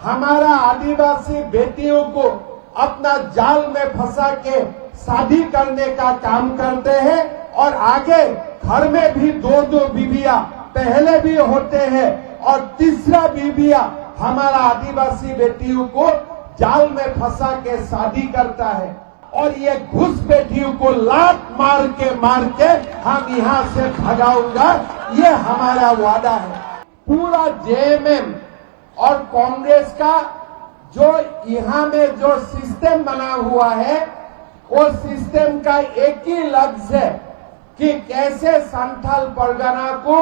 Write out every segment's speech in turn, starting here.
हमारा आदिवासी बेटियों को अपना जाल में फंसा के शादी करने का काम करते हैं और आगे घर में भी दो दो बीबियां पहले भी होते हैं और तीसरा बीबियां हमारा आदिवासी बेटियों को जाल में फंसा के शादी करता है और ये घुस बेटियों को लात मार के हम यहाँ से भगाऊंगा, ये हमारा वादा है। पूरा जेएमएम और कांग्रेस का जो यहाँ में जो सिस्टम बना हुआ है, वो सिस्टम का एक ही लक्ष्य है कि कैसे संथाल परगना को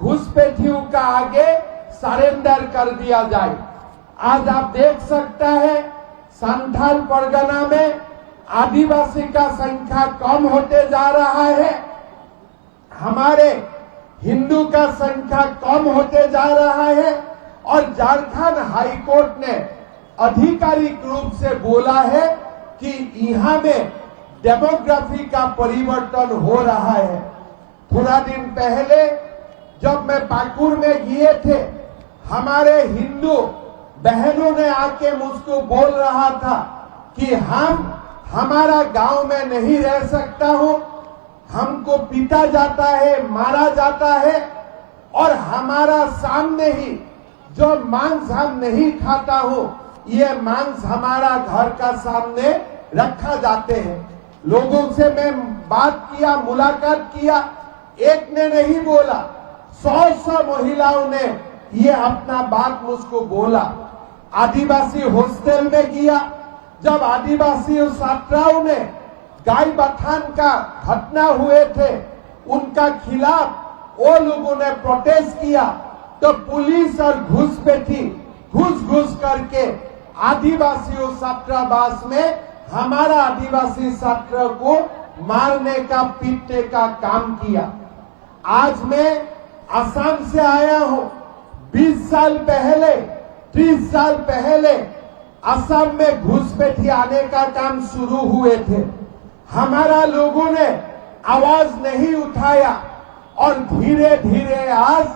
घुसपैठियों का आगे सरेंडर कर दिया जाए। आज आप देख सकता है संथाल परगना में आदिवासी का संख्या कम होते जा रहा है, हमारे हिंदू का संख्या कम होते जा रहा है और झारखंड हाईकोर्ट ने आधिकारिक रूप से बोला है कि यहाँ में डेमोग्राफी का परिवर्तन हो रहा है। थोड़ा दिन पहले जब मैं पाकुर में गए थे, हमारे हिंदू बहनों ने आके मुझको बोल रहा था कि हमारा गांव में नहीं रह सकता हूं, हमको पीटा जाता है, मारा जाता है और हमारा सामने ही जो मांस हम नहीं खाता हूं, ये मांस हमारा घर का सामने रखा जाते हैं। लोगों से मैं बात किया, मुलाकात किया, एक ने नहीं बोला, 100 महिलाओं ने ये अपना बात मुझको बोला। आदिवासी हॉस्टल में गया, जब आदिवासी छात्राओं ने गाय बथान का घटना हुए थे, उनका खिलाफ वो लोगों ने प्रोटेस्ट किया, तो पुलिस और घुसपैठी घुस करके आदिवासी छात्रावास में हमारा आदिवासी छात्र को मारने का, पीटने का काम किया। आज मैं असम से आया हूं। 20 साल पहले, 30 साल पहले असम में घुसपैठी आने का काम शुरू हुए थे। हमारा लोगों ने आवाज नहीं उठाया और धीरे धीरे आज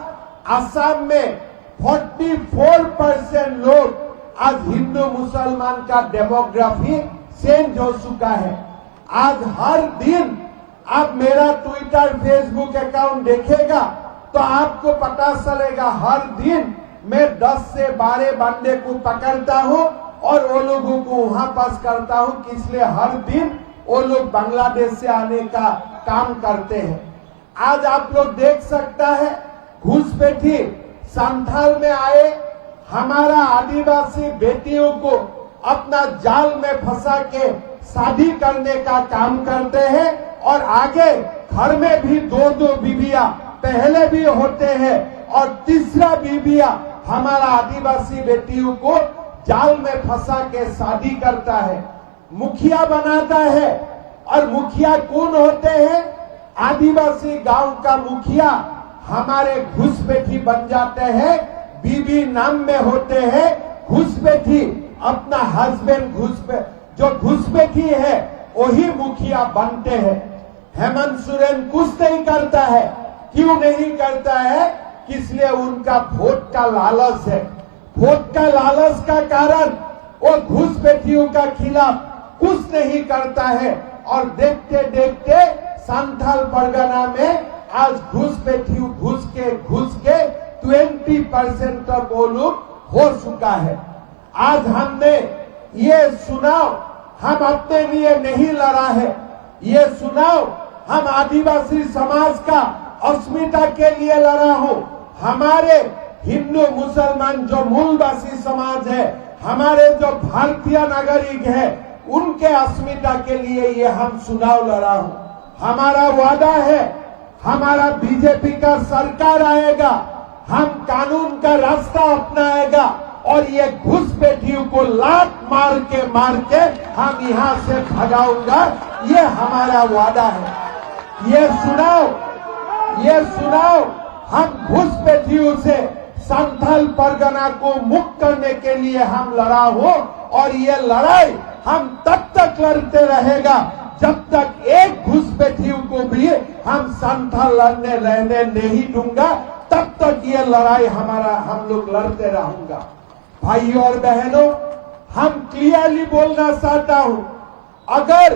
असम में 44% लोग, आज हिंदू मुसलमान का डेमोग्राफी चेंज हो चुका है। आज हर दिन आप मेरा ट्विटर, फेसबुक अकाउंट देखेगा तो आपको पता चलेगा, हर दिन मैं 10 से 12 बंदे को पकड़ता हूं और वो लोगों को वहां पास करता हूं कि इसलिए हर दिन वो लोग बांग्लादेश से आने का काम करते हैं। आज आप लोग देख सकता है घुसपैठी संथाल में आए, हमारा आदिवासी बेटियों को अपना जाल में फंसा के शादी करने का काम करते हैं और आगे घर में भी दो दो बीबियां पहले भी होते हैं और तीसरा बीबियां हमारा आदिवासी बेटियों को जाल में फंसा के शादी करता है, मुखिया बनाता है। और मुखिया कौन होते हैं? आदिवासी गांव का मुखिया हमारे घुसपैठी बन जाते हैं, बीबी नाम में होते हैं। घुसपैठी अपना हस्बैंड जो घुसपैठी है वही मुखिया बनते हैं। हेमंत सोरेन कुछ नहीं करता है, क्यों नहीं करता है? इसलिए उनका वोट का लालच है। वोट का लालच का कारण वो घुसपैठियों का खिलाफ कुछ नहीं करता है और देखते देखते संथाल परगना में आज घुसपैठियों घुस के 20% तक वो लोग हो चुका है। आज हमने ये चुनाव हम अपने लिए नहीं लड़ा है, ये चुनाव हम आदिवासी समाज का अस्मिता के लिए लड़ा हूं। हमारे हिंदू मुसलमान जो मूलवासी समाज है, हमारे जो भारतीय नागरिक है, उनके अस्मिता के लिए ये हम चुनाव लड़ा हूं। हमारा वादा है, हमारा बीजेपी का सरकार आएगा, हम कानून का रास्ता अपनाएगा और ये घुसपैठियों को लात मार के हम यहाँ से भगाऊंगा, ये हमारा वादा है। ये चुनाव हम घुसपैठियों से संथाल परगना को मुक्त करने के लिए हम लड़ा हो और ये लड़ाई हम तब तक लड़ते रहेगा जब तक एक घुसपैठियों को भी हम संथाल लड़ने रहने नहीं दूंगा, तब तक ये लड़ाई हम लोग लड़ते रहूंगा। भाइयों और बहनों, हम क्लियरली बोलना चाहता हूं, अगर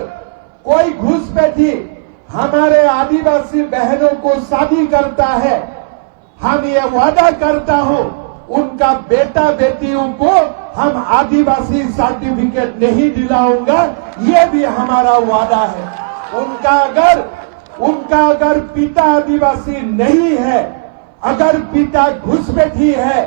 कोई घुसपैठी हमारे आदिवासी बहनों को शादी करता है, हम ये वादा करता हूं उनका बेटा बेटियों को हम आदिवासी सर्टिफिकेट नहीं दिलाऊंगा, ये भी हमारा वादा है। उनका अगर पिता आदिवासी नहीं है, अगर पिता घुसपैठी है,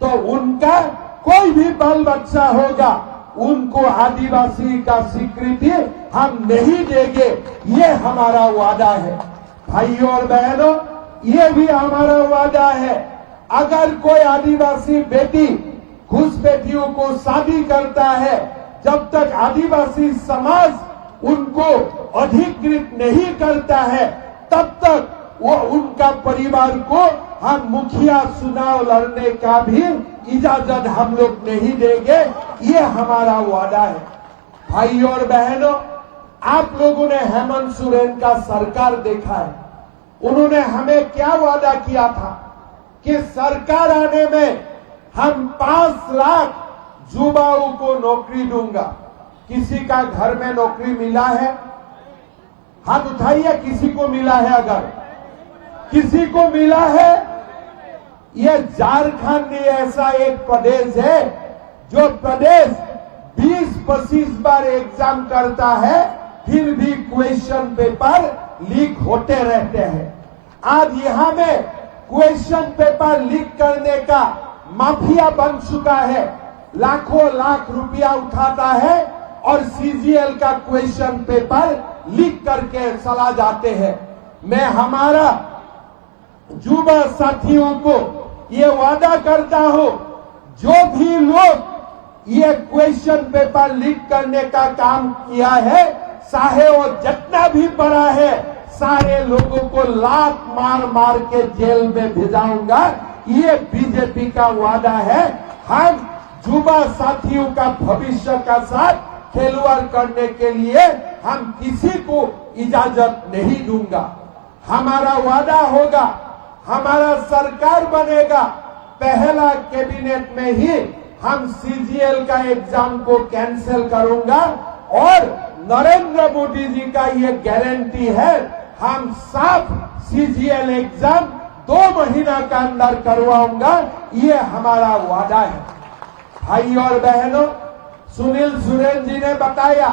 तो उनका कोई भी बाल बच्चा होगा, उनको आदिवासी का स्वीकृति हम नहीं देंगे, ये हमारा वादा है। भाइयों और बहनों, ये भी हमारा वादा है, अगर कोई आदिवासी बेटी घुसपैठियों को शादी करता है, जब तक आदिवासी समाज उनको अधिकृत नहीं करता है, तब तक वो उनका परिवार को हम मुखिया चुनाव लड़ने का भी इजाजत हम लोग नहीं देंगे, ये हमारा वादा है। भाइयों और बहनों, आप लोगों ने हेमंत सोरेन का सरकार देखा है, उन्होंने हमें क्या वादा किया था कि सरकार आने में हम 5 लाख युवाओं को नौकरी दूंगा। किसी का घर में नौकरी मिला है? हाथ उठाइए, किसी को मिला है? अगर किसी को मिला है, यह झारखंड ऐसा एक प्रदेश है जो प्रदेश 20-25 बार एग्जाम करता है, फिर भी क्वेश्चन पेपर लीक होते रहते हैं। आज यहां में क्वेश्चन पेपर लीक करने का माफिया बन चुका है, लाखों लाख रुपया उठाता है और सीजीएल का क्वेश्चन पेपर लीक करके चला जाते हैं। मैं हमारा युवा साथियों को ये वादा करता हूं, जो भी लोग ये क्वेश्चन पेपर लीक करने का काम किया है, चाहे वो जितना भी बड़ा है, सारे लोगों को लात मार मार के जेल में भिजाऊंगा, ये बीजेपी का वादा है। हम युवा साथियों का भविष्य का साथ खिलवाड़ करने के लिए हम किसी को इजाजत नहीं दूंगा। हमारा वादा होगा, हमारा सरकार बनेगा, पहला कैबिनेट में ही हम सीजीएल का एग्जाम को कैंसिल करूंगा और नरेंद्र मोदी जी का ये गारंटी है, हम साफ सीजीएल एग्जाम 2 महीना का अंदर करवाऊंगा, ये हमारा वादा है। भाइयों और बहनों, सुनील सोरेन जी ने बताया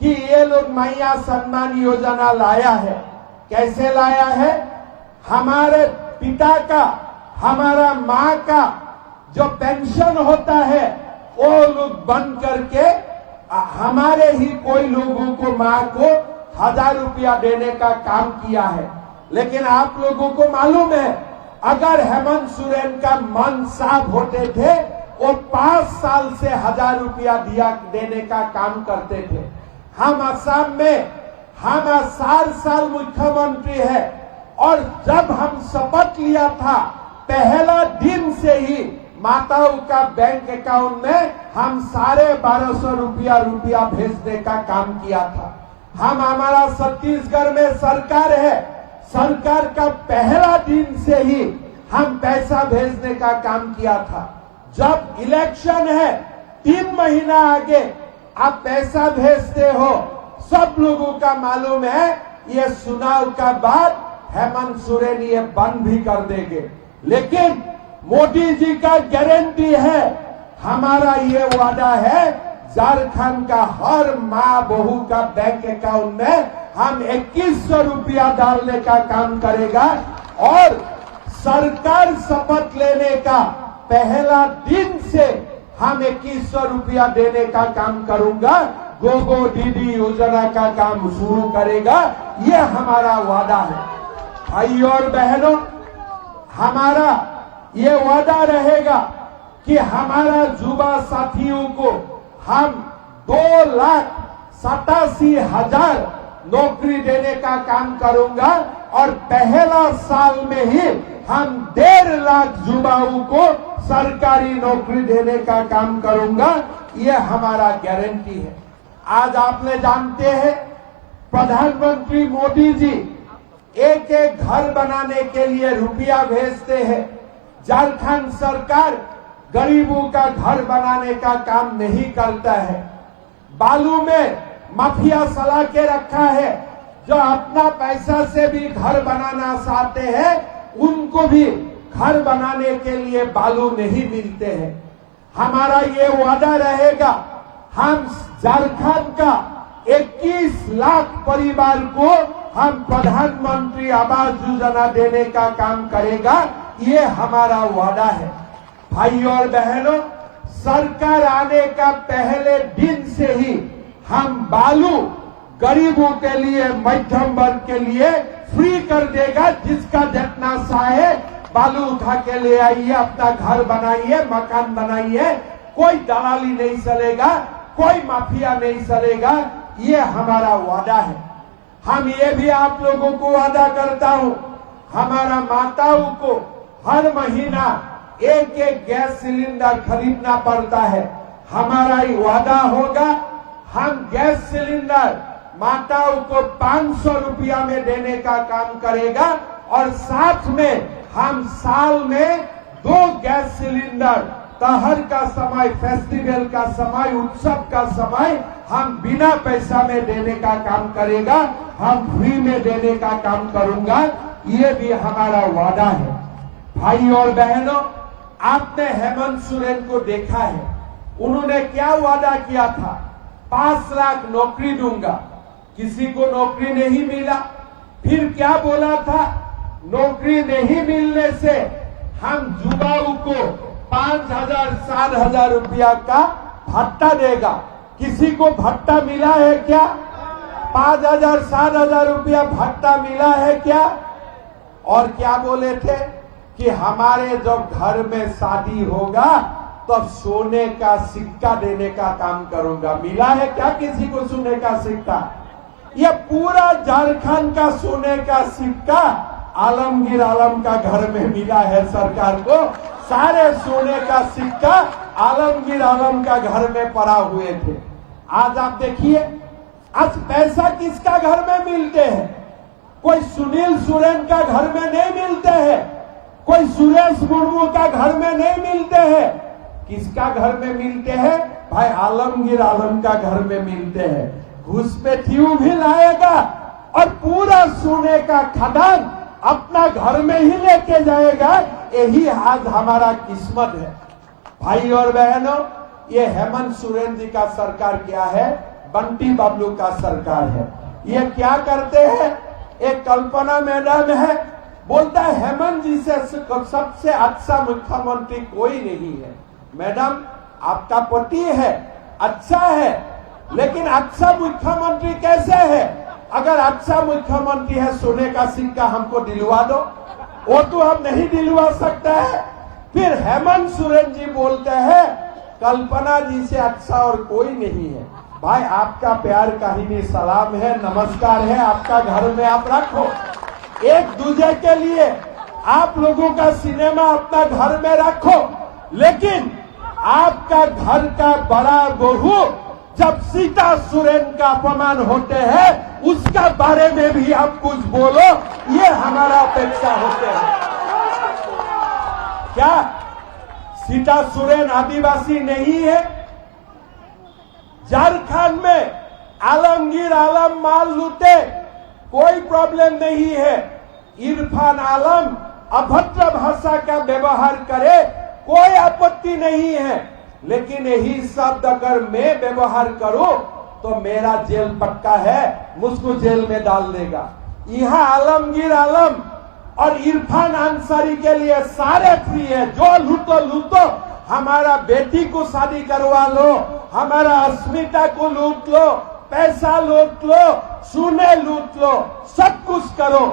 कि ये लोग मैया सम्मान योजना लाया है। कैसे लाया है? हमारे पिता का, हमारा माँ का जो पेंशन होता है, वो लोग बंद करके हमारे ही कोई लोगों को, माँ को 1000 रुपया देने का काम किया है। लेकिन आप लोगों को मालूम है, अगर हेमंत सोरेन का मन साफ होते थे, वो 5 साल से 1000 रुपया देने का काम करते थे। हम असम में हम 4 साल मुख्यमंत्री है, और जब हम शपथ लिया था, पहला दिन से ही माताओं का बैंक अकाउंट में हम 1250 रुपया भेजने का काम किया था। हमारा छत्तीसगढ़ में सरकार है, सरकार का पहला दिन से ही हम पैसा भेजने का काम किया था। जब इलेक्शन है, 3 महीना आगे आप पैसा भेजते हो, सब लोगों का मालूम है, ये चुनाव का बाद हेमंत सोरेन ये बंद भी कर देंगे। लेकिन मोदी जी का गारंटी है, हमारा ये वादा है, झारखंड का हर माँ बहू का बैंक अकाउंट में हम 2100 रुपया डालने का काम करेगा, और सरकार शपथ लेने का पहला दिन से हम 2100 रुपया देने का काम करूंगा, गोगो दीदी योजना का काम शुरू करेगा, ये हमारा वादा है। भाइयों और बहनों, हमारा ये वादा रहेगा कि हमारा युवा साथियों को हम 2,87,000 नौकरी देने का काम करूंगा, और पहला साल में ही हम 1.5 लाख युवाओं को सरकारी नौकरी देने का काम करूंगा, ये हमारा गारंटी है। आज आपने जानते हैं, प्रधानमंत्री मोदी जी एक एक घर बनाने के लिए रुपया भेजते हैं। झारखंड सरकार गरीबों का घर बनाने का काम नहीं करता है। बालू में माफिया सला के रखा है। जो अपना पैसा से भी घर बनाना चाहते हैं, उनको भी घर बनाने के लिए बालू नहीं मिलते हैं। हमारा ये वादा रहेगा, हम झारखंड का 21 लाख परिवार को हम प्रधानमंत्री आवास योजना देने का काम करेगा। ये हमारा वादा है। भाई और बहनों, सरकार आने का पहले दिन से ही हम बालू गरीबों के लिए, मध्यम वर्ग के लिए फ्री कर देगा। जिसका जितना चाहे बालू उठा के ले आइए, अपना घर बनाइए, मकान बनाइए। कोई दलाली नहीं चलेगा, कोई माफिया नहीं चलेगा। ये हमारा वादा है। हम ये भी आप लोगों को वादा करता हूं, हमारा माताओं को हर महीना एक एक गैस सिलेंडर खरीदना पड़ता है। हमारा ही वादा होगा, हम गैस सिलेंडर माताओं को 500 रुपया में देने का काम करेगा और साथ में हम साल में 2 गैस सिलेंडर, त्योहार का समय, फेस्टिवल का समय, उत्सव का समय हम बिना पैसा में देने का काम करेगा। हम फ्री में देने का काम करूंगा। ये भी हमारा वादा है। भाई और बहनों, आपने हेमंत सोरेन को देखा है। उन्होंने क्या वादा किया था? 5 लाख नौकरी दूंगा। किसी को नौकरी नहीं मिला। फिर क्या बोला था? नौकरी नहीं मिलने से हम युवाओं को 5,000 7,000 रुपया का भत्ता देगा। किसी को भत्ता मिला है क्या? 5,000 7,000 रुपया भत्ता मिला है क्या? और क्या बोले थे कि हमारे जब घर में शादी होगा तब सोने का सिक्का देने का काम करूंगा। मिला है क्या किसी को सोने का सिक्का? ये पूरा झारखंड का सोने का सिक्का आलमगीर आलम का घर में मिला है सरकार को। सारे सोने का सिक्का आलमगीर आलम का घर में पड़ा हुए थे। आज आप देखिए, आज पैसा किसका घर में मिलते हैं? कोई सुनील सोरेन का घर में नहीं मिलते हैं, कोई सुरेश मुर्मू का घर में नहीं मिलते हैं। किसका घर में मिलते हैं? भाई आलमगीर आलम का घर में मिलते हैं। घुसपैठियों भी लाएगा और पूरा सोने का खदान अपना घर में ही लेके जाएगा। यही आज हमारा किस्मत है। भाई और बहनों, ये हेमंत सोरेन जी का सरकार क्या है? बंटी बबलू का सरकार है। ये क्या करते हैं? एक कल्पना मैडम है, बोलता है हेमंत जी से सबसे अच्छा मुख्यमंत्री कोई नहीं है। मैडम, आपका पति है, अच्छा है, लेकिन अच्छा मुख्यमंत्री कैसे है? अगर अच्छा मुख्यमंत्री है, सोने का सिक्का हमको दिलवा दो। वो तो हम नहीं दिलवा सकता है। फिर हेमंत सोरेन जी बोलते हैं कल्पना जी से अच्छा और कोई नहीं है। भाई, आपका प्यार कहीं सलाम है, नमस्कार है, आपका घर में आप रखो। एक दूसरे के लिए आप लोगों का सिनेमा अपना घर में रखो, लेकिन आपका घर का बड़ा बहू जब सीता सोरेन का अपमान होते हैं, उसका बारे में भी आप कुछ बोलो। ये हमारा अपेक्षा होते हैं। क्या सीता सोरेन आदिवासी नहीं है? झारखंड में आलमगीर आलम माल लूटे, कोई प्रॉब्लम नहीं है। इरफान आलम अभद्र भाषा का व्यवहार करे, कोई आपत्ति नहीं है। लेकिन यही शब्द अगर मैं व्यवहार करूं तो मेरा जेल पक्का है, मुझको जेल में डाल देगा। यहाँ आलमगीर आलम और इरफान अंसारी के लिए सारे फ्री है। जो लूटो लूटो, हमारा बेटी को शादी करवा लो, हमारा अस्मिता को लूट लो, पैसा लूट लो, सोने लूट लो, सब कुछ करो।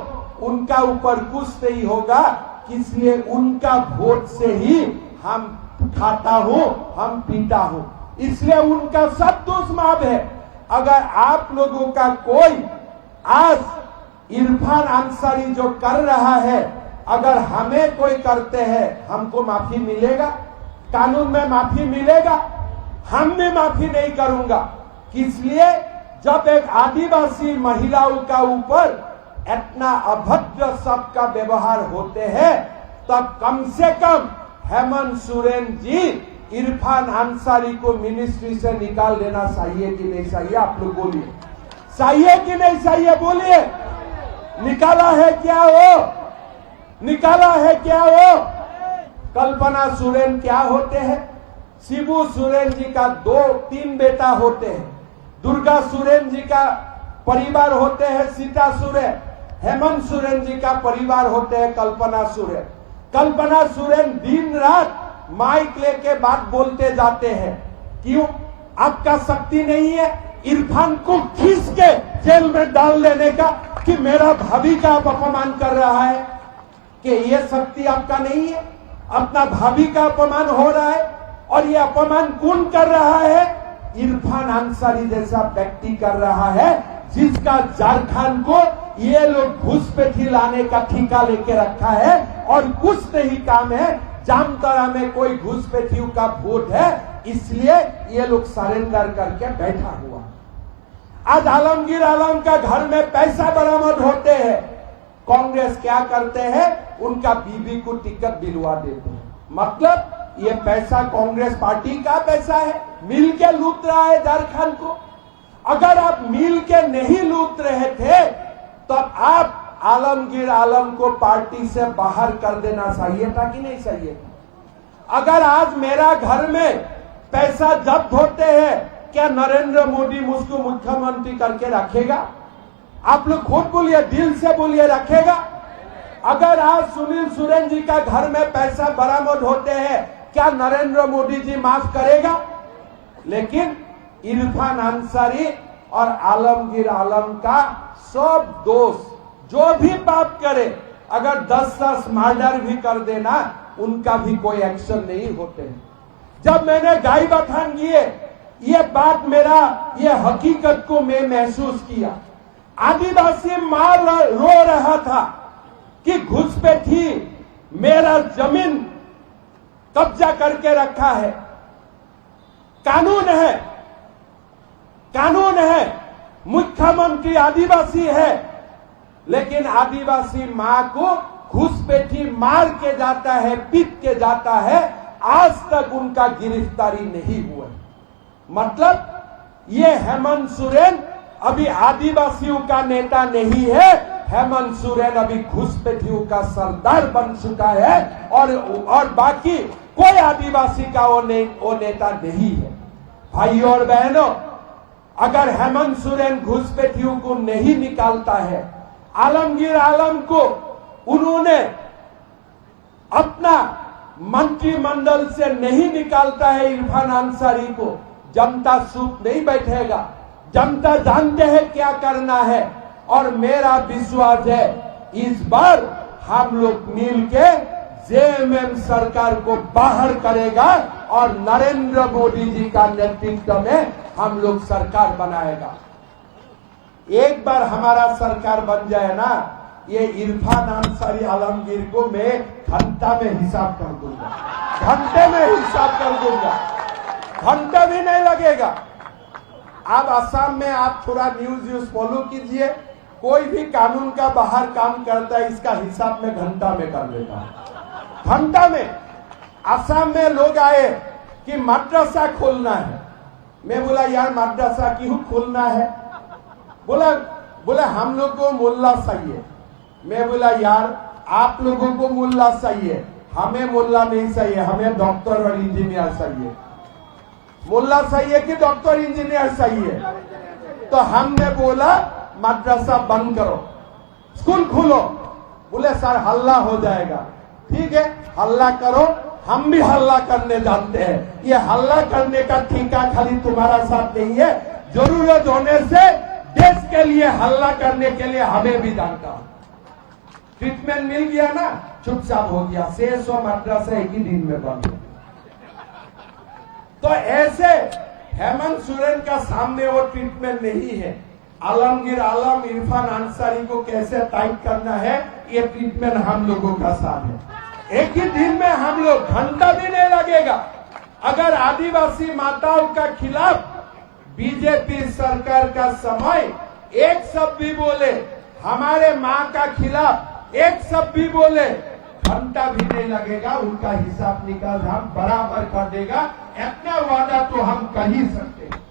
उनका ऊपर कुछ नहीं होगा, इसलिए उनका वोट से ही हम खाता हूं, हम पीता हूं। इसलिए उनका सब दोष माफ है। अगर आप लोगों का कोई आज इरफान अंसारी जो कर रहा है, अगर हमें कोई करते हैं, हमको माफी मिलेगा? कानून में माफी मिलेगा? हम भी माफी नहीं करूंगा। इसलिए जब एक आदिवासी महिलाओं का ऊपर इतना अभद्र शब्द का व्यवहार होते हैं, तब कम से कम हेमंत सोरेन जी इरफान अंसारी को मिनिस्ट्री से निकाल देना चाहिए कि नहीं चाहिए? आप लोग बोलिए, चाहिए कि नहीं चाहिए? बोलिए। निकाला है क्या वो? निकाला है क्या वो? कल्पना सोरेन क्या होते हैं? शिबू सोरेन जी का 2-3 बेटा होते हैं। दुर्गा सोरेन जी का परिवार होते हैं सीता सोरेन। हेमंत सोरेन जी का परिवार होते हैं कल्पना सोरेन। कल्पना सोरेन दिन रात माइक लेके बात बोलते जाते हैं। क्यों? आपका शक्ति नहीं है इरफान को खींच के जेल में डाल देने का कि मेरा भाभी का आप अपमान कर रहा है? कि ये शक्ति आपका नहीं है? अपना भाभी का अपमान हो रहा है और ये अपमान कौन कर रहा है? इरफान अंसारी जैसा व्यक्ति कर रहा है, जिसका झारखंड को ये लोग घुसपैठी लाने का ठेका लेके रखा है और कुछ नहीं काम है। जामताड़ा में कोई घुसपैठियों का वोट है, इसलिए ये लोग सरेंडर करके बैठा हुआ। आज आलमगीर आलम का घर में पैसा बरामद होते हैं, कांग्रेस क्या करते हैं? उनका बीबी को टिकट दिलवा देते हैं। मतलब ये पैसा कांग्रेस पार्टी का पैसा है, मिल के लूट रहा है झारखंड को। अगर आप मिल के नहीं लूट रहे थे तो आप आलमगीर आलम को पार्टी से बाहर कर देना चाहिए था कि नहीं चाहिए? अगर आज मेरा घर में पैसा जब्त होते हैं, क्या नरेंद्र मोदी मुझको मुख्यमंत्री करके रखेगा? आप लोग खुद बोलिए, दिल से बोलिए, रखेगा? अगर आज सुनील सोरेन जी का घर में पैसा बरामद होते हैं, क्या नरेंद्र मोदी जी माफ करेगा? लेकिन इरफान अंसारी और आलमगीर आलम का सब दोस्त जो भी पाप करे, अगर 10 मर्डर भी कर देना, उनका भी कोई एक्शन नहीं होते हैं। जब मैंने गाय बथान किए, ये बात मेरा, ये हकीकत को मैं महसूस किया। आदिवासी मार रो रहा था कि घुसपैठी मेरा जमीन कब्जा करके रखा है। कानून है, कानून है, मुख्यमंत्री आदिवासी है, लेकिन आदिवासी मां को घुसपैठी मार के जाता है, पीट के जाता है, आज तक उनका गिरफ्तारी नहीं हुआ। मतलब ये हेमंत सोरेन अभी आदिवासियों का नेता नहीं है, हेमंत सोरेन अभी घुसपैठियों का सरदार बन चुका है और बाकी कोई आदिवासी का वो नेता नहीं है। भाइयों और बहनों, अगर हेमंत सोरेन घुसपैठियों को नहीं निकालता है, आलमगीर आलम को उन्होंने अपना मंत्रिमंडल से नहीं निकालता है, इरफान अंसारी को, जनता चुप नहीं बैठेगा। जनता जानते हैं क्या करना है और मेरा विश्वास है इस बार हम लोग मिलके जेएमएम सरकार को बाहर करेगा और नरेंद्र मोदी जी का नेतृत्व में हम लोग सरकार बनाएगा। एक बार हमारा सरकार बन जाए ना, ये इरफान अंसारी आलमगीर को मैं घंटा में हिसाब कर दूंगा, घंटे में हिसाब कर दूंगा, घंटा भी नहीं लगेगा। आप असम में आप थोड़ा न्यूज फॉलो कीजिए, कोई भी कानून का बाहर काम करता है, इसका हिसाब में घंटा में कर लेता है, घंटा में। असम में लोग आए कि मदरसा खोलना है, मैं बोला यार मदरसा क्यों खोलना है? बोला हम लोग को मुल्ला चाहिए। मैं बोला यार आप लोगों को मुल्ला चाहिए, हमें मुल्ला नहीं चाहिए, हमें डॉक्टर और इंजीनियर चाहिए। मुल्ला चाहिए कि डॉक्टर इंजीनियर चाहिए? तो हमने बोला मदरसा बंद करो, स्कूल खोलो। बोले सर हल्ला हो जाएगा। ठीक है, हल्ला करो, हम भी हल्ला करने जानते हैं। ये हल्ला करने का ठेका खाली तुम्हारा साथ नहीं है, जरूरत होने से देश के लिए हल्ला करने के लिए हमें भी जानता हूं। ट्रीटमेंट मिल गया ना, चुपचाप हो गया, 600 मदरसा एक ही दिन में बंद। तो ऐसे हेमंत सोरेन का सामने वो ट्रीटमेंट नहीं है। आलमगीर आलम, इरफान अंसारी को कैसे टाइट करना है, ये ट्रीटमेंट हम लोगों का साथ है। एक ही दिन में हम लोग, घंटा भी नहीं लगेगा। अगर आदिवासी माताओं का खिलाफ बीजेपी सरकार का समय एक शब्द भी बोले, हमारे मां का खिलाफ एक शब्द भी बोले, घंटा भी नहीं लगेगा, उनका हिसाब निकाल हम बराबर कर देगा, इतना वादा तो हम कर ही सकते हैं।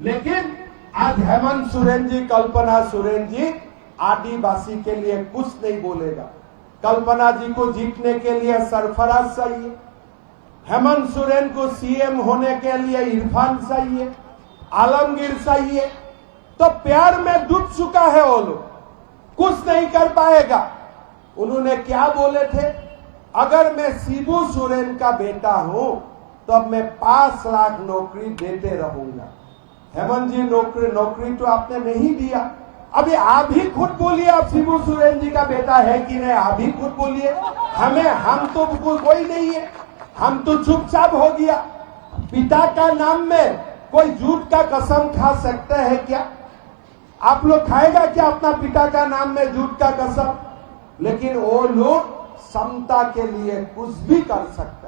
लेकिन आज हेमंत सोरेन जी, कल्पना सोरेन जी आदिवासी के लिए कुछ नहीं बोलेगा। कल्पना जी को जीतने के लिए सरफराज चाहिए, हेमंत सोरेन को सीएम होने के लिए इरफान चाहिए, आलमगीर चाहिए। तो प्यार में डूब चुका है वो लोग, कुछ नहीं कर पाएगा। उन्होंने क्या बोले थे, अगर मैं शिबू सोरेन का बेटा हूं तो अब मैं 5 लाख नौकरी देते रहूंगा। हेमंत जी नौकरी तो आपने नहीं दिया। अभी आप ही खुद बोलिए, आप शिबू सोरेन जी का बेटा है कि नहीं, आप ही खुद बोलिए। हम तो कोई नहीं है, हम तो चुपचाप हो गया। पिता का नाम में कोई झूठ का कसम खा सकते हैं क्या? आप लोग खाएगा क्या अपना पिता का नाम में झूठ का कसम? लेकिन वो लोग समता के लिए कुछ भी कर सकते